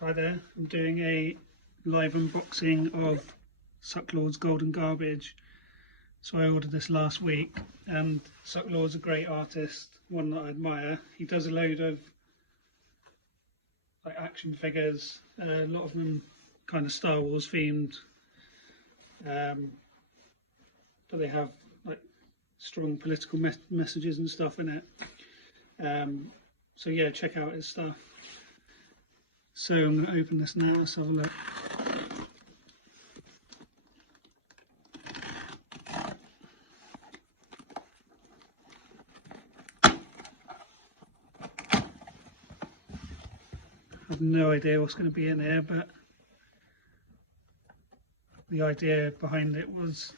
Hi there, I'm doing a live unboxing of SUCKLORD'S Golden Garbage. So I ordered this last week, and SUCKLORD'S a great artist, one that I admire. He does a load of like action figures, a lot of them kind of Star Wars themed, but they have like strong political messages and stuff in it. So yeah, check out his stuff. So I'm going to open this now, let's have a look. I have no idea what's going to be in here, but the idea behind it was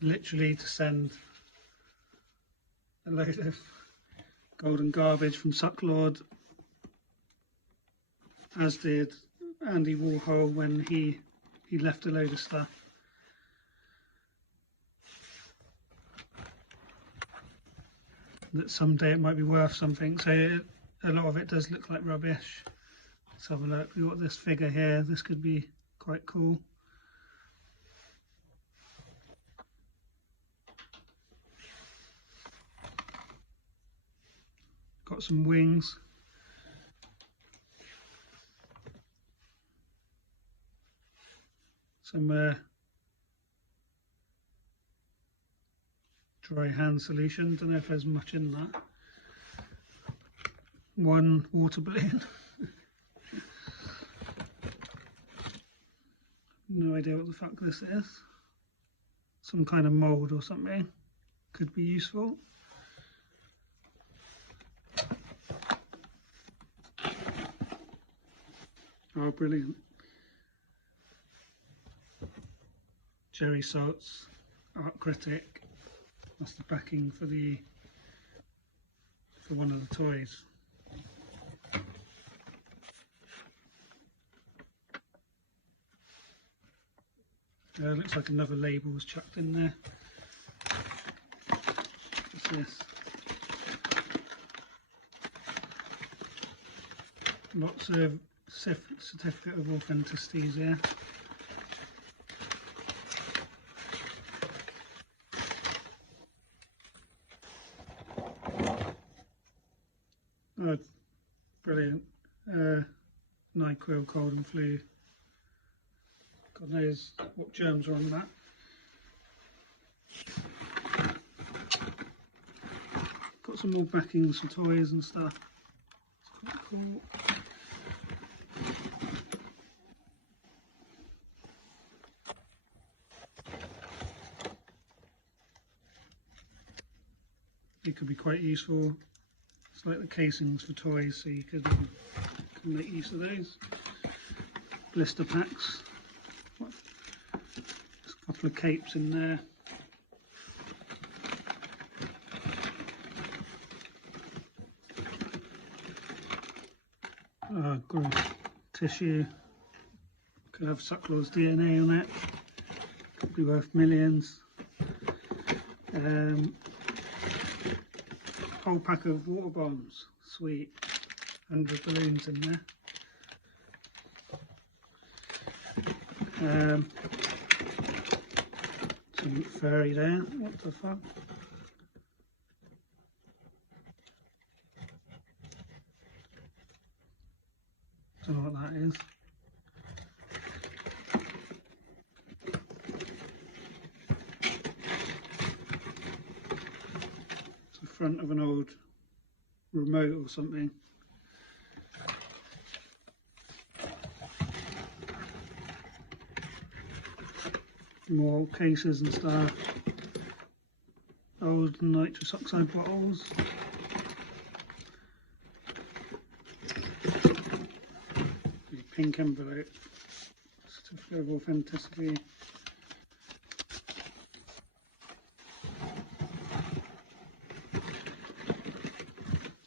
literally to send a load of golden garbage from SUCKLORD, as did Andy Warhol when he left a load of stuff. That someday it might be worth something, so a lot of it does look like rubbish. Let's have a look. We've got this figure here, this could be quite cool. Got some wings. Some dry hand solution, don't know if there's much in that. One water balloon. No idea what the fuck this is. Some kind of mould or something. Could be useful. Oh, brilliant. Jerry Salt's art critic. That's the backing for one of the toys. Looks like another label was chucked in there. What's this? Lots of certificate of authenticities here. Oh, brilliant. NyQuil, cold and flu. God knows what germs are on that. Got some more backings for toys and stuff. It's quite cool. It could be quite useful. It's like the casings for toys, so you can make use of those. Blister packs. There's a couple of capes in there. Oh, good. Tissue. Could have SUCKLORD'S DNA on it. Could be worth millions. Whole pack of water bombs. Sweet. 100 balloons in there. Some furry there. What the fuck? Don't know what that is. It's the front of an old remote or something. More cases and stuff. Old nitrous oxide bottles. Pink envelope. Certificate of authenticity.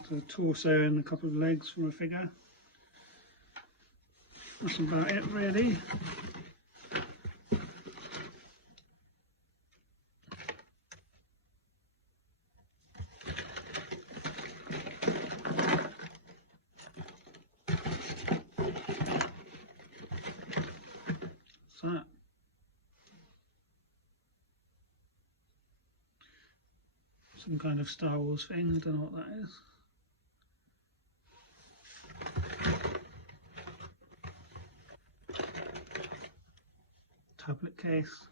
So a torso and a couple of legs from a figure. That's about it really. that? Some kind of Star Wars thing, I don't know what that is. Tablet case.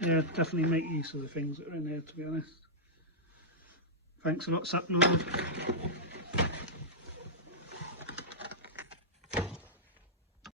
Yeah, definitely make use of the things that are in there, to be honest. Thanks a lot, SUCKLORD.